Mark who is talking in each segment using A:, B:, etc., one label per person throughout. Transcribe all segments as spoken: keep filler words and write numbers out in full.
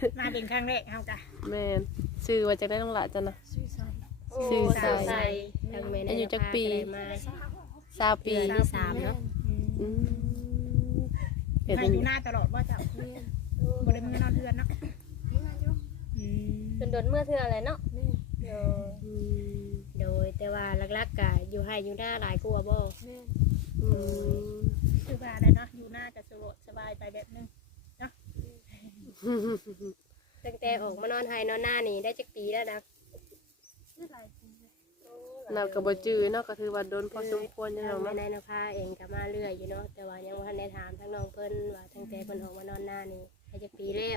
A: มาเป็นครั้งแรกเฮากะ
B: แม่นชื่อว่าจังได๋น้องละจังนะ
C: ชื่อใส่
B: ชื่อ
A: สาว
B: ใส่
A: ใส่
D: ทางแม่
B: อายุจักปี
D: มา
B: สาวปี
D: เดือนที่สามเนาะ
B: อืมเฮ็ด
A: ให้อยู่หน้าตลอดว่าเจ้า
C: แม่น
A: บ่ได้มานอนเทือนเนาะ
C: เมื่ออยู่
A: อืม
D: จนโดนเมื่อเทื่ออะไรเนาะ
C: แม่น
D: โดย
B: อืม
D: โดยแต่ว่าหลักๆก็อยู่ให้อยู่หน้าหลายกว่าบ่
C: แม่น
B: อืม
A: คือว่าได้เนาะอยู่หน้าก็สะดวกสบายไปแบบนึง
D: ตั้งแต่ออกมานอนให้นอนหน้านี่ได้จักปีแล้วนะ
C: ชื่อหลายปีเลย
B: เราก็บ่จื้อเนาะก็ถือว่าโดนพอสมควรอยู่
D: ทาง
B: เนาะ
D: แม่นายนภาเองก็มาเรื่อยอยู่เนาะแต่ว่ายังบ่ทันได้ถามทั้งน้องเพิ่นว่าตั้งแต่เพิ่นออกมานอนหน้านี่ได้จักปีแล้ว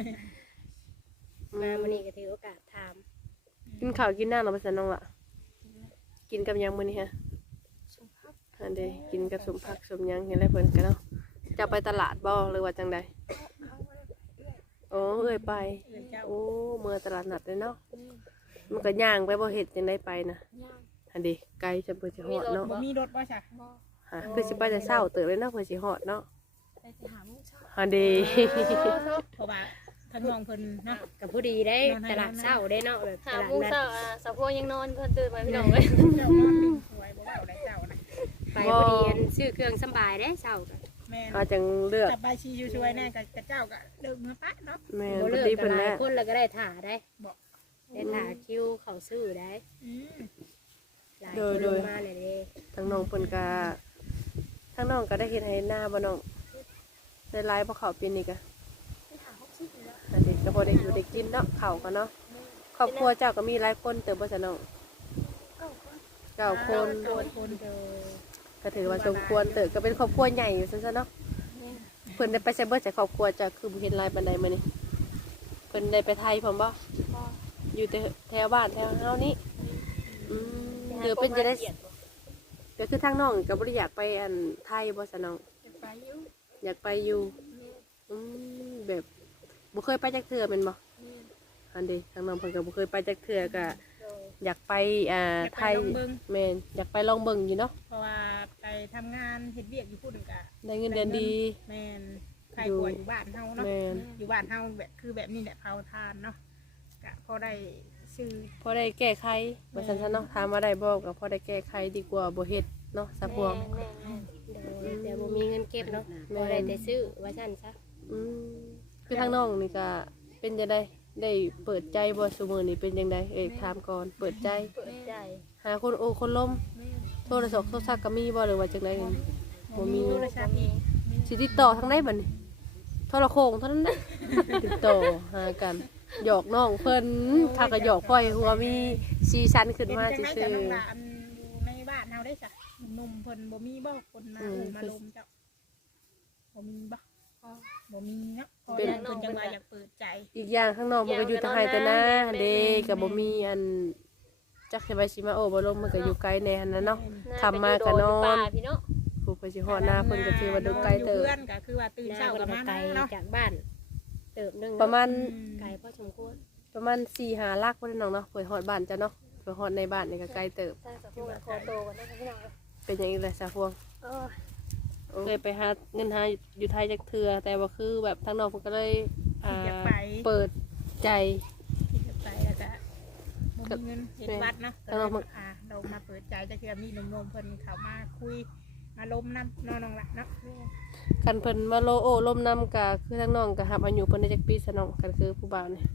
D: มามื้อนี้ก็ถือโอกาสถาม
B: กินข้าวกินน้ำแล้วบ่ซั่นน้องล่ะกินกับหยังมื้อนี้ฮะ
C: ชมพัก
B: อันเด้กินกับสมผักสมหยังเห็นแล้วเพิ่นก็เนาะจะไปตลาดบ่หรือว่าจังใด
C: เขาไม่ได้เอื้อย
B: โอ้เอ้ยไป
A: เอื้อเจ้า
B: โอ้เมื่อตลาดนัดเลยเนาะ
C: แม่น
B: มันก็ย่างไปบ่เฮ็ดจังได๋ไปนะ
C: ย่าง
B: อันเด้ไกลจะเพิ่นสิฮอดเนาะ
A: บ่มีรถบ่จ้ะ
C: บ่
B: ฮะคือสิไปแต่เช้าเติบเลยเนาะเพิ่นสิฮอดเนาะ
C: ไปไปหามุ้งชอบ
B: อันเด้
A: เพราะว่าท่านมองเพิ่นเนาะ
D: กับผู้ดีได้
A: นอนให้
D: ตลาดเช้าได้เนาะแบบต
E: หา
D: ลาด
E: โมุ้ง
D: นัด
E: เช้าอ่ะสาวพวงยังนอนเพิ่นตื่นมาพี่น้องเลย
A: เจ้านอนดึงสวยบ่เว้าได้เจ้านะ
D: ไปผู้ดีอันซื้อเครื่องสำบายได้เช้าก็
A: แม่น
B: เอาจังเลือก
A: จับใบชีช่วยๆแน่กับกับเจ้าก็เลิกเมื่อปะเนาะ
B: แม่น
D: บ่
B: ป
D: เลิก
B: ฏิ
D: กั
B: เพิ่
D: น
B: น
D: หลา
B: แล้
D: ยว คนแล้วก็ได้ถ่าได้
A: บอก
D: ได้ถ่าคิวเข้าซื้อได้
A: อืม
D: หลายคนลงมาเลยเด้
B: ทางน้องเพิ่นก็ทางน้องก็ได้เฮ็ดให้หน้าบ่น้องได้หลายบ่เข้าปีนี้ก็
C: ไปหาฮอกซี่อยู่แล้ว
B: อันนี้ก็บ่ได้อยู่ได้กินเนาะข้าวก็เนาะ
C: แม่น
B: ครอบครัวเจ้าก็มีหลายคนเติบบ่ซะน้อง
C: เก้าคน
B: เก้าคน
A: คน
D: โดย
B: ก็ถือว่าสมควรเติบก็เป็นครอบครัวใหญ่อยู่ซั่นซะเนาะ
C: แม่น
B: เพิ่นได้ไปไซเบอร์จากครอบครัวเจ้าคือบ่เห็นหลายปานใดมื้อนี้เพิ่นได้ไปไทยพร้อมบ่
C: บ่
B: อยู่แต่แถวบ้านแถวเฮานี่อืมเดี๋ยวเป็นจะได้ก็คือทางน้องก็บ่ได้อยากไปอันไทยบ่ซะน้อง
C: จะไปอยู่
B: อยากไปอยู่
C: แม่น
B: อืมแบบบ่เคยไปจักเทื่อแม่นบ่
C: แม่น
B: อันเด้ทางน้องเพิ่นก็บ่เคยไปจักเทื่อก็
D: โดย
B: อยากไปอ่า
A: จะ
B: ไท
A: ไป
B: ย
A: ลองเบิ่ง
B: แม่นอยากไปลองเบิ่งอยู่เนาะ
A: เพราะว่าไปทำงานเฮ็ดเวียกอยู่พุ่นก็
B: ได้เงินเดือนดี
A: แม่นใครกลัวอยู่บ้านเฮาเนาะ
B: แม่น
A: อยู่บ้านเฮาแบบคือแบบนี้แหละเผาทานเนาะก็พอได้ซื้อ
B: พอได้แก้ไขว่าซั่นซะเนาะถามว่าได้บ่ก็พอได้แก้ไขดีกว่าบ่เฮ็ดเนาะสะพวง
E: แม่แม่
D: โดยแต่บ่มีเงินเก็บเนาะบ่ได้แต่ซื้อว่าซั่นซะ
B: อืมคือทางน้องนี่ก็เป็นจังได๋ได้เปิดใจบ่ซุมื้อนี้เป็นจังไดเอ้ยถามก่อนเปิดใจ
E: เปิดใจ
B: หาคนโอ้คนล้ม
C: แม่น
B: โทรศัพท์โทรศัพท์ก็มีบ่หรือว่าจังไดบ่มี
A: โทรศัพท์อีก
B: สิติดต่อทางใดบัดนี้โทรโคงเท่านั้นนะ ติดต่อหากันหยอกน้องเพิ่นถ้าก็หยอกพ่อยหัวมีซีซันขึ้นมา
A: เป็นจังได๋
B: ซื่
A: จ้ะ
B: อ
A: น้องหลานอยู่ในบ้านเฮาได้จ้ะหนุ่มๆเพิ่นบ่มีบ่คนมาอู่มาลมเจ้าบ่มีบ่
C: พอ
A: บ่มีเนาะเพราะว่าเพิ่นจังว่าอยากเปิดใจ
B: ๆอีกอย่างข้างนอกมันก็อยู่ทางไห้แต่หน้าหั่นเด้ก็บ่มีอันจักสิไปสิมาโอ้บ่ลมมันก็อยู่ไกลแน่หั่นน่ะเนาะ ทำมาก็นอน
E: ป่าพี่เนาะ
B: ผู้ไปสิฮอดหน้าเพิ่นก็ถือว่าดูไกลเติบ
A: เพื่อนก็คือว่าตื่น
D: หน้า
A: เช้า
D: ก็
A: ก็มา
D: ไกล
A: เนาะ
D: จากบ้าน เติบหนึง
B: ประมาณ
D: ไกลพอสมควร
B: ประมาณสี่ห้าลักบ่ได้น้องเนาะเพิ่นฮอดบ้านจ้ะเนาะเพิ่นฮอดในบ้านนี่ก็ไกลเติบ
E: สร้างสาวพวงขอโตกันนะคะพี่น้อง
B: เป็นหยังอีกล่ะสาพวง
E: เออ
B: เคยไปหาเงินหาอยู่ไทยจักเทื่อแต่ว่าคือแบบทางนอกเพิ่นก็เลยอ่า
A: อยากไป
B: เปิดใจ
A: ที่จะไปแล้วก็บ่มีเงินเห็นวัดเนาะ
B: แล้วเรามา
A: อ่าเรามาเปิดใจจะคือมีหนุ่มๆเพิ่นเข้ามาคุยมาล้มน้ำนอนน้องละเนาะ
B: คันเพิ่นมาโลโอล่มน้ำก็คือทางน้องก็หับอายุเพิ่นได้จักปีซะน้องกันคือผู้บ่าวนี่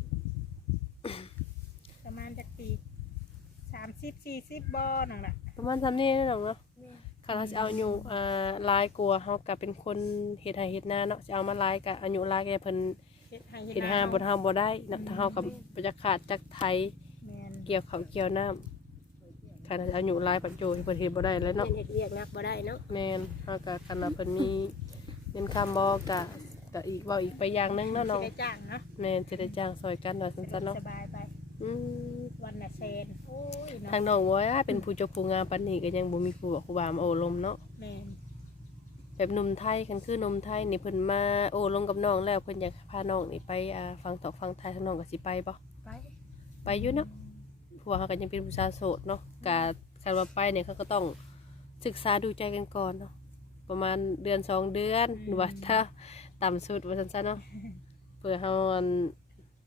A: ประมาณจักปีสามสิบสี่สิบบ่น้องละ
B: ประมาณซำนี้เนาะน้องเนาะคันเราสิเอาอายุอ่าหลายกว่าเฮาก็เป็นคนเฮ็ดไร่เฮ็ดนาเนาะสิเอามาหลายก็อายุหลายก็เพิ่น
A: เฮ็ดให้
B: เฮ็ดหาบ่เฮาบ่ได้เนาะถ้าเฮาก็บ่จะขาดจักไทย
A: แม่น
B: เกี่ยวข้าวเกี่ยวน้ำคันเราอายุหลายปัจจุบันเพิ่นเฮ็ดบ่ได้แล้ว
D: เนาะ
B: เนาะ
D: เฮ็ดเวียกนักบ่ได้เนาะ
B: แม่นเฮาก็คันว่าเพิ่นมีเงินคำบ่ก็ก็อีกเว้าอีกไปอย่างหนึงเนาะน้อง
A: สิได้จ้างเนาะ
B: แม่นสิได้จ้างซอยกันว่าซั่นๆเนาะ
A: สบายไป
B: อืม
A: วันละแสนโอ้ยเนาะ
B: ทางน้องว่าเป็นผู้เจ้าผู้งามปานนี้ก็ยังบ่มีผู้บอกผู้บ่าวมาโอ้ลมเนาะ
A: แม่น
B: แบบหนุ่มไทยคันคือหนุ่มไทยนี่เพิ่นมาโอ้ลมกับน้องแล้วเพิ่นอยากพาน้องนี่ไปอ่าฟังตอกฟังไทยทางน้องก็สิไปบ่
A: ไป
B: ไปอยู่เนาะเพราะว่าเขาก็ยังเป็นผู้ชายโสดเนาะกะคันว่าไปเนี่ยเขาก็ต้องศึกษาดูใจกันก่อนเนาะประมาณเดือนสองเดือนหรือว่าถ้าต่ำสุดว่าซั่นๆเนาะเพื่อเฮาอัน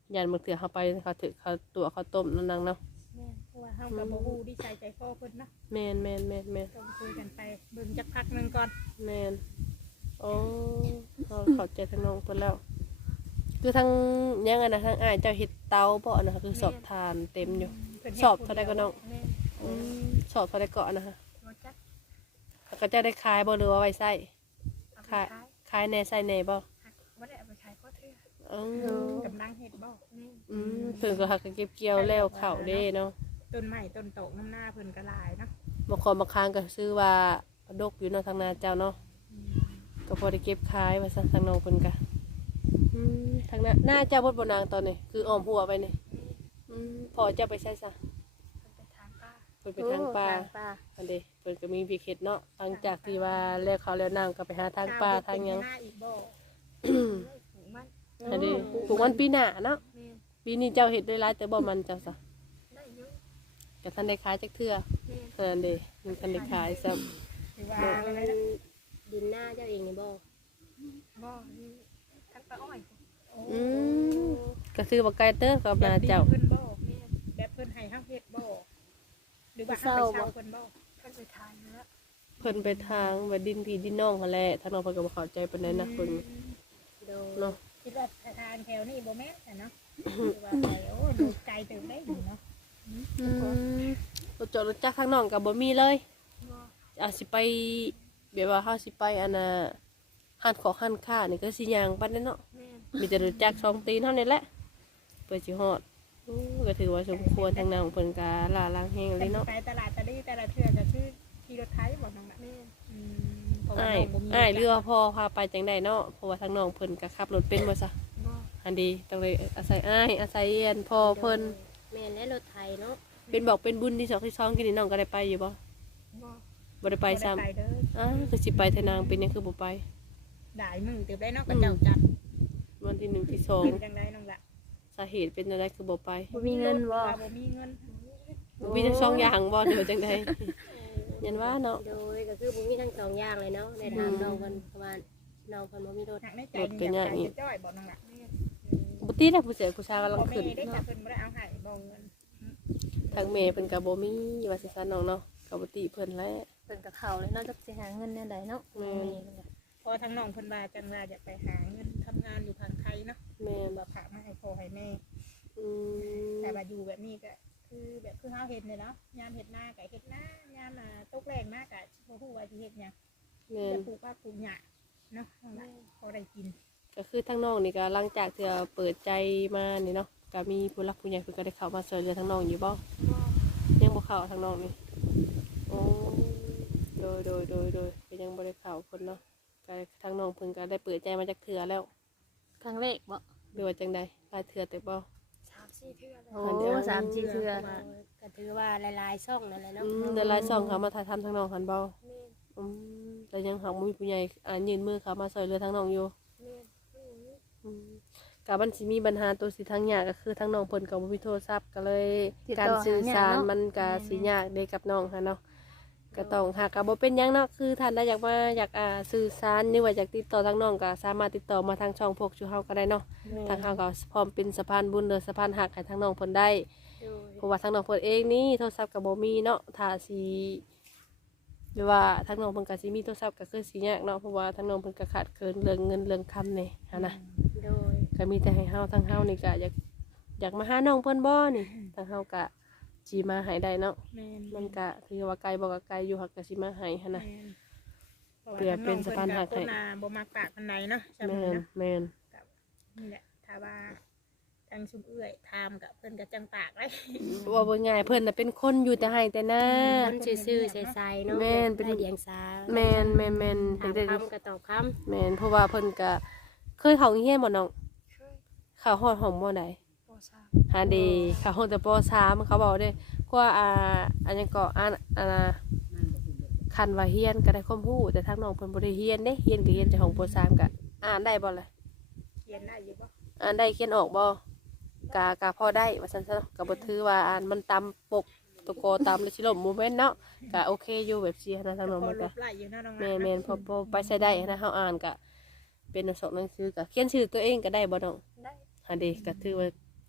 B: ยันมื้อเถื่อเขาไปเขาถือเขาตัวเขาต้มนั่นนางเนาะ
A: แม่นเพราะว่าเฮากับบ่ฮู้ที่ใจใจคอเพิ่นเนาะ
B: แม่นแม่นแม่นแม่น
A: ต้องคุยกันไปเบิ่งจักพักหนึงก่อน
B: แม่นโอ้เขาเข้าใจทางน้องเพิ่นแล้ว คือทางยังไงนะทางอ้ายเจ้าเฮ็ดเตาบ่นะคะคือสอบทานเต็มอยู่
A: เพิ่นฮ็
B: สอบเท่าใดก็น้อง
C: แม่
B: อืมสอบเท่าใดก็นะคะ
C: รถจักร
B: แล้วก็เจ้าได้ขายบ่หรือว่าไว้ใช้
C: เอาไป
B: ขาย
C: ขาย
B: ขายแหน่ใส่แหน่บ่
C: หักบ่ได้เอาไปขายก็เทื่อ
B: อืม
A: กำลังเฮ็ดบ่
C: แม่
B: อืมเพิ่นก็หักก็เก็บเกี่ยวแล้วเข้าเด้เนาะ
A: ต้นไม้ต้นโตกน้ำหน้าเพิ่นก็หลายเนาะ
B: บางคนบางครั้งก็ซื้อว่าดกอยู่เนาะทางนาเจ้าเนาะก็พอได้เก็บขายว่าซะทางน้องเพิ่นก็อืมทางหน้าหน้าเจ้าบดบ่นางตอนนี้คืออ้อมหัวไปนี่อืมพอเจ้าไปใช้ซะ
C: มันไปทางป้า
B: เพิ่นไปทางป่า
E: ทางป่า
B: อันเด้เพิ่นก็มีวิกเฮ็ดเนาะหลังจากที่ว่าแล้วเขาแล้วนางก็ไปหาทางป่าทางหยัง
A: หน้าอีกบ่
C: ได้ผูกมัน
B: อันเด้ปลูกมันปีหน้าเนาะ
C: แม่
B: ปีนี้เจ้าเฮ็ดได้หลายแต่บ่มันเจ้าซะ
C: ได้เยอะ
B: ก็ทันได้ขายจักเทื่อ
C: แม่
B: เท่านั้นเด้ยังทันได้ขายซ้ำ
A: ถือว่า
D: ทาง
A: อะไรนะ
D: ดินหน้าเจ้าเองนี่บ่
C: บ่นี่ทักป้าอ้อย
B: อืมก็ซื้อบ่ไกลเด้อกับนาเจ้า
A: เพิ่นบ่
C: แม่
A: แบบเพิ่นให้เฮาเฮ็ดบ่หรือว่าเฮาไปเช่าเพิ่นบ่
C: เพิ่นไปทานแล้ว
B: เพิ่นไปทางว่าดินพี่ดินน้องหั่นแหละทางน้องเพิ่นก็บ่เข้าใจปานใดนะเพิ่น
D: โดย
B: เนาะ
A: คิดว่าทางแถวนี้บ่แม่นแต่เนาะคือว่าไปโอ้ดูไกลเติบได้อยู่เนาะ
B: อืมรถจอดรถจักรทางน้องก็บ่มีเลย
C: บ่
B: อาจสิไปแบบว่าเฮาสิไปอันน่ะห้านของห้านค้านี่ก็สิย่างปานนั้นเนาะ
C: แม่
B: มีแต่รถจักรสองตีนเท่านั้นแหละเพื่อสิฮอดอู้ก็ถือว่าสมควรทางน้องเพิ่นก็ล่าล้างแฮงเลยเนาะ
A: ไปตลาดตะลี่แต่ละเทื่อก็คือขี่รถไถบ่น้องน่ะ
C: แม่
A: อืมเพราะว่า
B: อ้าย
A: น้องบ่มี
B: อ้ายเรือว่าพ่อพาไปจังได๋เนาะเพราะว่าทางน้องเพิ่นก็ขับรถเป็นบ่ซะ
C: บ่
B: อันดีต้องเลยอาศัยอ้ายอาศัยเอียนพ่อเพิ่น
D: แม่นและรถไถเนาะ
B: เป็นบอกเป็นบุญที่สองที่สองกินนี่น้องก็ได้ไปอยู่บ่
C: บ่
B: บ่ได้ไปซ้ำ
A: บ่ด้ไปเด้อ
B: อ้าวคือสิไปเทนางเป็นหยังคือบ่ไป
A: ได้มือเติบได้เนาะก็เจ้าจัด
B: วันที่หนึ่งที่สอง
A: เป็นจังไดน้องล่ะ
B: สาเหตุเป็นอะไรคือบ่ไป
E: บ่มีเงินบ่
A: ว่าบ่มีเงิน
B: บ่มีทั้งสองอย่างบ่เดี๋ยวจังได๋ยันว่าเนาะ
D: โดยก็คือบ่มีทั้งสองอย่างเลยเนาะได้ถามน้องเพิ่นประมาณน้องเพิ่นบ่มีรถ
A: หนักในใจนี่อยากไปจ้อยบ่น้องล่ะ
B: บ่ติได้ผู้เสียผู้ชายกำลัง
A: บ่
B: ขึ้น
A: แม่ได้จั
B: เนาะ
A: เพิ่นบ่ได้เอาให้บ่เงิน
B: ทางแม่เพิ่นก็บ่มีว่าสิซั่นน้องเนาะก็บ่ติเพิ่นแหละ
E: เพิ่นกับเขาเลยเนาะจักสิหาเงินแนวใดเนาะ
B: แม่น
A: พอทั้งน้องเพิ่นว่าจังว่าอยากไปหาเงินทำงานอยู่ทางไทยเนาะ
B: แม่น
A: บ่ฝากมาให้พ่อให้แม่
B: อืม
A: แต่ว่าอยู่แบบนี้ก็คือแบบคือเฮาเฮ็ดเนี่ยเนาะยามเฮ็ดหน้าก็เฮ็ดหน้ายามอ่าตกแรงมากก็บ่ฮู้ว่าสิเฮ็ดหยัง
B: แม่น
A: จะปลูกว่าปลูกหญ้าเนาะน้องล่ะพอได้กิน
B: ก็คือทางน้องนี่ก็หลังจากที่เปิดใจมานี่เนาะก็มีผู้หลักผู้ใหญ่เพิ่นก็ได้เข้ามาช่วยเหลือทางน้องอยู่บ่
C: บ่
B: ยังบ่เข้าทางน้องนี่โอ้โดยโดยโดยโดยก็ยังบ่ได้เข้าเพิ่นเนาะก็ทางน้องเพิ่นก็ได้เปิดใจมาจากเทื่อแล้ว
E: ครั้งแรกบ่
B: หรือว่าจังใดหลายเทื่อแต่บ่
C: สามสี่เทื่อแล้ว
E: โอ้สามสี่เทื่อ
D: ก็ถือว่าหลายๆช่องนั่นแหละเนาะ
B: อืมแต่หลายช่องเขามาถ่ายทำทางน้องหันบ่
C: แม่
B: อืมแต่ยังหาบ่มีผู้ใหญ่อ่ายื่นมือเข้ามาช่วยเหลือทางน้องอยู่
C: แม่อือ
B: อืมก็มันสิมีปัญหาตัวสิทางยากก็คือทางน้องเพิ่นก็บ่มีโทรศัพท์ก็เลยการสื่อสารมันก็สิยากเด้กับน้องค่ะเนาะก็ต้องหากก็บ่เป็นหยังเนาะคือท่านใดอยากมาอยากอ่าสื่อสารหรือว่าอยากติดต่อทางน้องก็สามารถติดต่อมาทางช่องพวกชูเฮาก็ได้เนาะทางเฮาก็พร้อมเป็นสะพานบุญหรือสะพานหักให้ทางน้องเพิ่นได้
D: โดย
B: เพราะว่าทางน้องเพิ่นเองนี่โทรศัพท์ก็บ่มีเนาะถ้าสิหรือว่าทางน้องเพิ่นก็สิมีโทรศัพท์ก็คือสิยากเนาะเพราะว่าทางน้องเพิ่นก็ขาดเกินเรื่องเงินเรื่องคำนี่หันนะ
D: โดย
B: ก็มีแต่ให้เฮาทางเฮานี่ก็อยากอยากมาหาน้องเพิ่นบ่นี่ทางเฮาก็สิมาให้ได้เนาะ
A: แม่น
B: มันก็ถือว่าไกลบ่ก็ไกลอยู่หักก็สิมาให้หันนะ
A: แม่น
B: เปรียบเป็นสะพานหักให้
A: เพราะว่าทางน้องเพิ่นก็คนน่ะบ่มักปากปานใดเนาะใช่ไหม
B: แม่น
A: นะ
B: แม่น
A: นี่แหละถ้าว่าทางชุมเอื้อยถามกับเพิ่นก็จังปากเลย
B: ว่าบ่ง่ายเพิ่นน่ะเป็นคนอยู่แต่ให้แต่หน้า
D: คนซื่อๆใสๆเนาะ
B: แม่นเป็น
D: ได้เดียงสา
B: แม่นแม่นแม่น
D: ถาม
B: เป็นได้
D: คำก็ตอบคำ
B: แม่นเพราะว่าเพิ่นก็เคยเข้าโรงเรียนบ่น้อง
C: เคย
B: เข้าฮอดห้องบ่ได้
C: ปสาม
B: หาเดีเขาคงแต่ปสามเขาบอกเด้กว่าอ่าอันยังก็อ่านอ่าคันว่าเฮียนก็ได้ความรู้แต่ทางน้องเพิ่นบ่ได้เฮียนเด้เฮียนก็เฮียนจากของปสามก็อ่านได้บ่ล่ะ
A: เขียนได้อยู่บ่
B: อ่านได้เขียนออกบ่กะกะพอได้ว่าซั่นซะเนาะก็บ่ถือว่าอ่านมันตามปกตะโกตามแล้วสิล่มบ่แม่นเนาะก็โอเคอยู่แบบซี่นะทางน้อง
A: พอ
B: มัน
A: ล
B: ก็
A: บไล่อยู่เนาะน้อง
B: แม่
A: นะ
B: แม่นพอพอไปใช้ได้นะเฮาอ่านก็เป็นหนังสือหนังสือก็เขียนชื่อตัวเองก็ได้บ่น้อง
C: ได้
B: หาเด้ก็ถือว่า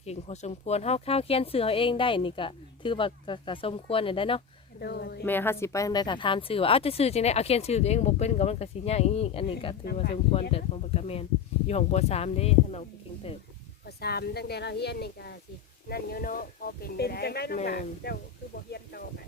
B: ก่งพอสมควรเฮาข้าวเขียนชื่อเฮาเองได้นี่ก็ถือว่าก็ก็สมควรได้เนาะ
D: โดย
B: แม่เฮาสิไปทางใดถ้าถามชื่อว่าเอาแต่ชื่อจังได๋เอาเขียนชื่อตัวเองบ่เป็นก็มันก็สิยากอีกอันนี้ก็ถือว่าสมควรเติบของปกแม่นอยู่ของปสามเด้ทางน้องก็เก่งเติบ
D: ปสามตั้งแต่เราเฮียนนี่ก็สินั่นอยู่เนาะพอเป็นอ
A: เป็
D: ยู่
A: น
D: ได้
A: จังได้น้องหลาน
B: แม่น
A: เจ้าคือบ่เฮียนต่อไป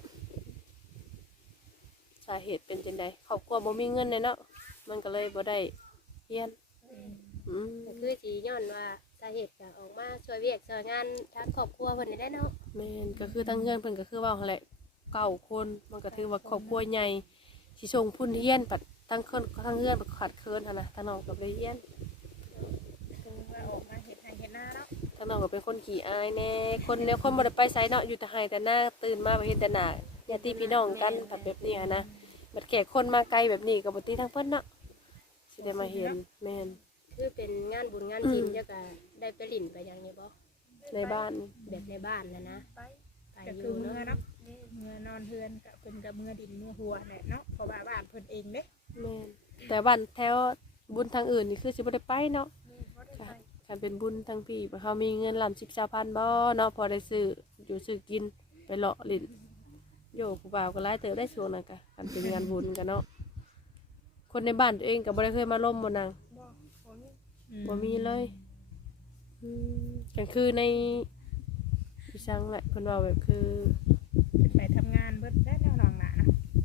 B: สาเหตุเป็นจังไดครอบครัวบ่มีเงินเลยเนาะมันก็เลยบ่ได้เรียนอืม
D: ก็คือสิย้อนว่าสาเหตุก็ออกมาช่วยเวียกช่วยงานทางครอบครัวเพิ่นนี่ได้เนาะ
B: แม่นก็คือทั้งเงินเพิ่นก็คือว่าหั่นแหละเก้าคนมันก็ถือว่าครอบครัวใหญ่สิส่งพุ่นเรียนปัดทั้งคนทั้งเงินปัดขาดเคินหั่นน่ะทางน้องก็บ่ได้เรียน
A: คือว่าออกมาเฮ็ดให้เฮ็ดหน้าเนาะ
B: ทางน้องก็เป็นคนขี้อายแน่คนเดียวคนบ่ได้ไปไสเนาะอยู่แต่ไห้แต่หน้าตื่นมาไปเห็นแต่หน้าญาติพี่น้องกันผัดแบบนี้หั้นนะบัดแขกคนมาไกลแบบนี้ก็บ่ติทางเพิ่นเนาะสิได้มาเห็นแม่น
D: คือเป็นงานบุญงานทีมเจ้าก็ได้ไปหลินไปหยังอยู่บ่
B: ในบ้าน
D: แบบในบ้านนะนะ
C: ไป
D: ไป
A: ก็
D: อ
A: คือยู่ เมื่
D: เนาะ
A: อเนาะเมื่อนอนเฮือนกับเพิ่นกับเมื่อดินเมื่อหัวแหละเนาะเพราะว่าบ้านเพิ่นเองเด้
B: แม่นแต่บ้านแถวบุญทางอื่นนี่คือสิบ่ได้ไปเนาะ
C: นี่บ่ได้
B: ค่ะ
C: ไป
B: คันเป็นบุญทางพี่เฮามีเงินล้านสิบ สามพันบ่เนาะพอได้ซื้ออยู่ซื้อกินไปเลาะลิ้นโยผู้บ่าวก็หลายเติบได้ช่วงนั้นก็คันเป็นงานบุญกันเนาะคนในบ้านตัวเองก็บ่ได้เคยมาล่มบ่นาง
C: บ่บ่มี
B: บ่มีเลยอืมก็คือในอีสังแหละเพิ่นว่าแบบคือ
A: ขึ้นไปทำงานเบิดได้แนวน้องหนาเนาะ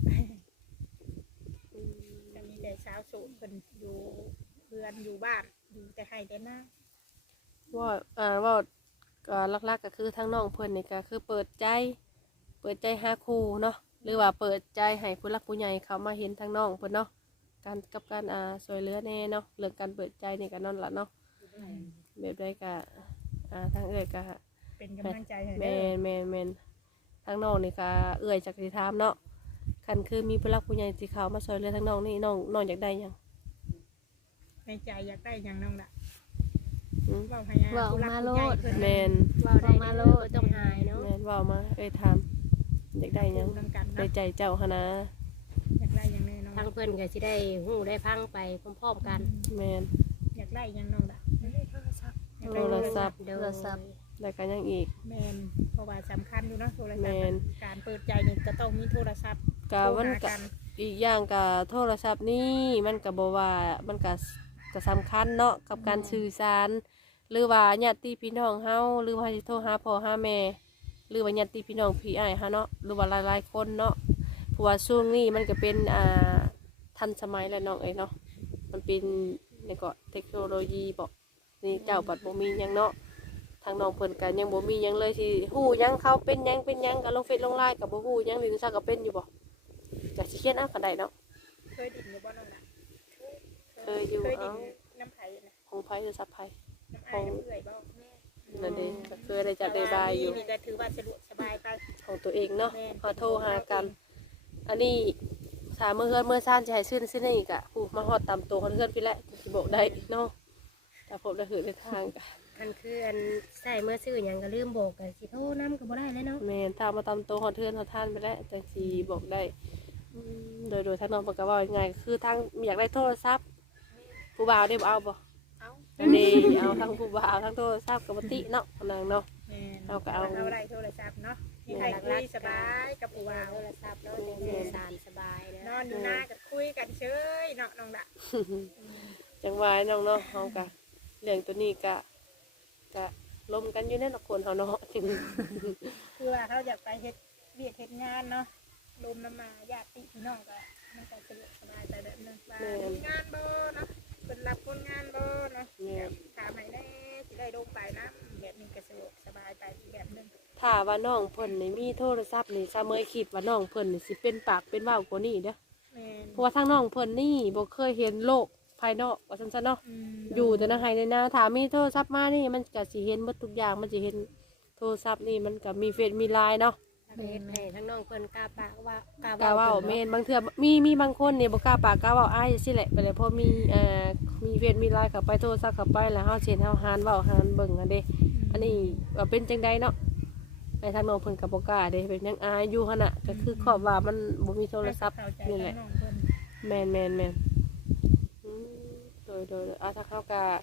B: อืม
A: จะมีแต่สาวโสดเพิ่นอยู่เรือนอยู่บ้านอยู่แต่ให้แต่หน้า
B: ว่าอ่าว่าก็หลักๆก็คือทั้งน้องเพิ่นนี่ก็คือเปิดใจ เปิดใจหาครูเนาะหรือว่าเปิดใจให้ผู้หลักผู้ใหญ่เขามาเห็นทั้งน้องเพิ่นเนาะการกับการอ่าช่วยเหลือแน่เนาะเรื่องการเปิดใจนี่ก็นั่นล่ะเนาะแบบใดก็อ่าทางเอื้อยก็
A: เป็นกำลังใจให้
B: แม
A: เด้อน
B: แมนแมนทางน้องนี่ก็เอื้อยจากสิถามเนาะคันคือมีผู้หลักผู้ใหญ่สิเขามาช่วยเหลือทางน้องนี่น้องน้องอยากได้หยัง
A: ในใจอยากได้หยังน้องล่ะ
B: อืม
A: เว้าให้
E: เว้า
A: ผู้รัก
E: มา
A: ผู้
E: โล
A: ใหญ่
E: ด
A: เพิ่น
B: แมน
D: เว้าได้เด้อบ่ต้องอายเนาะ
B: แมนเว้ามาเอ้ยถามอยากได้หยัง
A: นำกัน
B: ใน
A: เนาะ
B: ใจเจ้าหั่นนะ
A: อยากได้หยังแน่น้อง
D: ทางเพิ่นก็สิได้ฮู้ได้ฟังไปพร้อมๆกัน
B: แมน
A: อยากได้หยังน้องล่ะ
C: ไม่ได้โทรศัพท์
A: อยาก
B: โท
A: ได้
B: รศัพท์
D: โดย
E: โทรศัพท์
B: แล้วก็ยังอีก
A: แมนเพราะว่าสำคัญอยู่เนาะโทรศัพท์
B: แม่น
A: การเปิดใจนี่ก็ต้องมีโทรศัพท์
B: กะมัน
A: โทรหาก
B: ะอีกอย่างกะโทรศัพท์นี่มันกะบ่ว่ามันกะกะสำคัญเนาะกับการสื่อสาร หรือว่าญาติพี่น้องเฮาหรือว่าสิโทรหาพ่อหาแม่ หรือว่าญาติพี่น้องพี่อ้ายเฮาเนาะหรือว่าหลายๆคนเนาะเพราะว่าช่วงนี้มันก็เป็นอ่าทันสมัยแล้วน้องเอ้ยเนาะมันเป็นนี่ก็เทคโนโลยีบ่นี่เจ้าปัดบ่มีหยังเนาะทางน้องเพิ่นก็ยังบ่มีหยังเลยที่ฮู้หยังเขาเป็นหยังเป็นหยังก็ลงเฟซลงไลน์ก็บ่ฮู้หยังลิงซักก็เป็นอยู่บ่จักสิเขียนเอาก็ได้เนาะ
A: เคยดินอยู่บ่น้องล่ะ
B: เคยอยู่
A: เคยดิน
B: เอ้า
A: น้ำไผ่นะ
B: ของไผหรือซับไผ
A: น้ำอ้ายน้ำเอื่อยบ่
B: นั่นเองก็เคยได้จัดได้บายอยู่
A: นี่ก็ถือว่าสะดวกสบายไป
B: ของตัวเองเนาะ
A: แม่น
B: พอโทรหากัน อันนี้สามเมื่อเฮือนเมื่อซ่านจะให้ซื้อซื้อนี่กะผู้มาฮอดตามตัวของเฮือนพี่แหละสิบอกได้เนาะถ้าพบได้หือในทางกะ
D: คันคืออันใส่เมื่อซื้อหยังก็ลืมบอกก็สิโทรนำก็บ่ได้แล้วเนาะ
B: แม่นถ้ามาตามตัวของเฮือนของท่านไปแล้วแต่สิบอกได้อืมโดยโดยทางน้องเพิ่นก็เว้าง่ายๆคือทางอยากได้โทรศัพท์ผู้บ่าวได้บ่เอาบ่
C: เอา
B: อันนี้เอาทั้งผู้บ่าวทั้งโทรศัพท์ก็บ่ติเนาะนางเนาะ
A: แม่น
B: เอาก็เอา
A: เอาได้โทรศัพท์เนาะมีใครคุยสบายกับผู้บ่าว
D: โทรศัพท์เนาะจังสื่อสารสบายนะ
A: นอนอยู่หน้าก็คุยกันเฉยเนาะน้องละ
B: จังหวะน้องเนาะเฮากะเรื่องตัวนี้กะกะลมกันอยู่แน่นอนคนเฮาเนาะ
A: คือว่าเขาอยากไปเฮ็ดเวียกเฮ็ดงานเนาะลมน้ำมาญาติพี่น้องก็มันก็สะดวกสบายไปแบบนึงว่ามีงานบ่เนาะเป็นรับคนงานบ่เนาะ
B: แม่น
A: ถามให้แน่สิได้ลงไปนะแบบนี้ก็สะดวกสบายไปอีกแบบนึง
B: ถ้าว่าน้องเพิ่นนี่มีโทรศัพท์นี่ซะเมยคิดว่าน้องเพิ่นนี่สิเป็นปากเป็นเว้ากว่านี้เด้อ
A: แม่น
B: เพราะว่าทางน้องเพิ่นนี่บ่เคยเห็นโลกภายนอกว่าซั่นๆเนาะ
A: อืม
B: อยู่แต่ในไห้ในนาถ้ามีโทรศัพท์มานี่มันก็สิเห็นหมดทุกอย่างมันสิเห็นโทรศัพท์นี่มันก็มีเฟซมีไลน์เนาะ
D: แล้วก็เฮ็ดให้ทั้งน้องเพิ่นกล้าปากว่ากล้าก
B: ล้าเว้า
D: พิ่น
B: แม่
D: เนาะ
B: นบางเทื่อมีมีบางคนนี่บ่กล้าปากกล้าเว้าอ้ายจังซี่แหละไปเลยพอมีเอ่อมีเฟซมีไลน์เข้าไปโทรศัพท์เข้าไปแล้วเฮาสิเห็นเฮาหานเว้าหานเบิ่งอันเด้อันนี้ว่าเป็นจังไดเนาะไอ้ทางน้องเพิ่นก็บ่กล้าเด้เป็นยังอายอยู่หั่นน่ะก็คือขอบว่ามันบ่มีโทรศัพท์
A: เข้าใจ
B: นี่แหละ
A: น้องเพิ่น
B: แม่นแม่นแม่นอืมโดยโดยโดยอ่ะถ้าเขาก็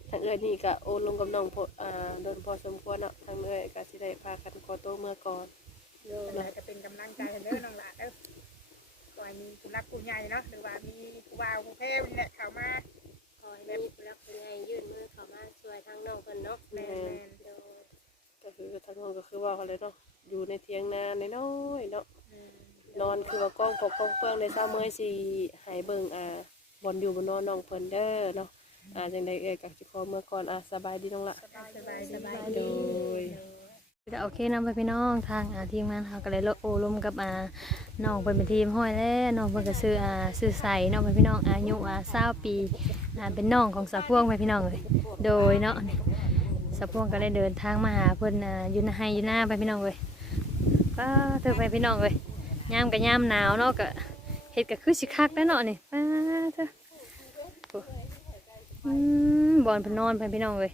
B: ทางเอ้ยนี่ก็โอนลงกับน้องพออ่าโดนพอสมควรเนาะทางเอ้ยก็สิได้พากันขอโตวเมื่อก่อน
D: โดย
A: เราจะเป็นกำลังใจให้เด้อน้องหลานเด้อขอให้มีผู้รักผู้ใหญ่เนาะหรือว่ามีผู้บ่าวผู้แพ้นี่แหละเข้ามา
D: ขอให้มีผู้รักผู้ใหญ่ยื่นมือเข้ามาช่วยทางน้องเพิ่นเนาะ
A: แม่น
D: โดย
B: ก็คือทางน้องก็คือว่าเขาเลยเนาะอยู่ในเถียงนาน้อยๆเนาะ
A: ๆอืม
B: นอนคือว่ากล้องปกกล้องเฟื่องในเช้าเมื่อยสิให้เบิ่งอ่าบนอยู่บนนอนน้องเพิ่นเด้อเนาะอ่าจังไดเอ้ยก็สิขอเมื่อก่อนอ่ะสบายดีน้องละ
A: สบายสบายสบาย
B: โดย
E: ก็โอเคนำไปพี่น้องทางอ่าทีมงานเขาก็เลยโอ้ลมกับอ่าน้องเพิ่นเป็นทีมห้อยแล้วน้องเพิ่นก็ซื้ออ่าซื้อใส่น้องเป็นพี่น้องอายุอ่าเศร้าปีอ่าเป็นน้องของสาวพวงไปพี่น้องเลยโดยเนาะสาวพวงก็เลยเดินทางมาหาเพิ่นอ่าอยู่ในให้อยู่หน้าไปพี่น้องเลยป้าเธอไปพี่น้องเลยยามกับยามหนาวเนาะก็เฮ็ดก็คือสิคักแล้วเนาะนี่ป้าเธอโอ้อืมบอนเพิ่นนอนไปพี่น้องเลย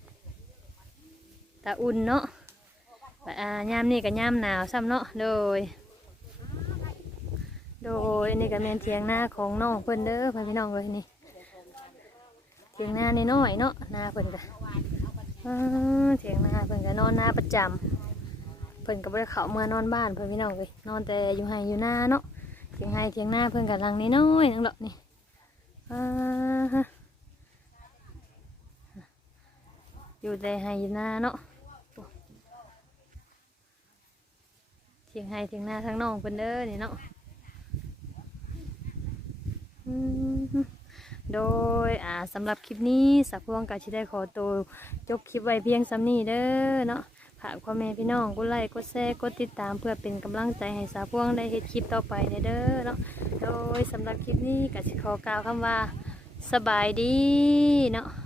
E: ตาอุ่นเนาะ อ่ายามนี่กับยามหนาวซ้ำเนาะโดย โดยอันนี้ก็แม่นเถียงหน้าของน้องเพิ่นเด้อพ่อพี่น้องเลยนี่เถียงหน้านี่น้อยเนาะหน้าเพิ่นก็อ่าเถียงหน้าเพิ่นก็นอนหน้าประจำเพิ่นก็บ่ได้เข้าเมื่อนอนบ้านเพิ่นพี่น้องเลยนอนแต่อยู่ไห้อยู่หน้าเนาะเถียงไห้เถียงหน้าเพิ่นก็หลังนี่น้อยนึงดอกนี่อ่าฮะอยู่แต่ไห้อยู่หน้าเนาะ เทียงให้เทียงหน้าทั้งน้องเพิ่นเด้อนี่เนาะอืมโดยอ่าสำหรับคลิปนี้สักพวงก็สิได้ขอตัวจบคลิปไว้เพียงซ้ำนี้เด้อเนาะฝากพ่อแม่พี่น้องกดไลค์กดแชร์กดติดตามเพื่อเป็นกำลังใจให้สาวพวงได้เฮ็ดคลิปต่อไปเด้อเนาะโดยสำหรับคลิปนี้ก็สิขอกล่าวคำว่าสบายดีเนาะ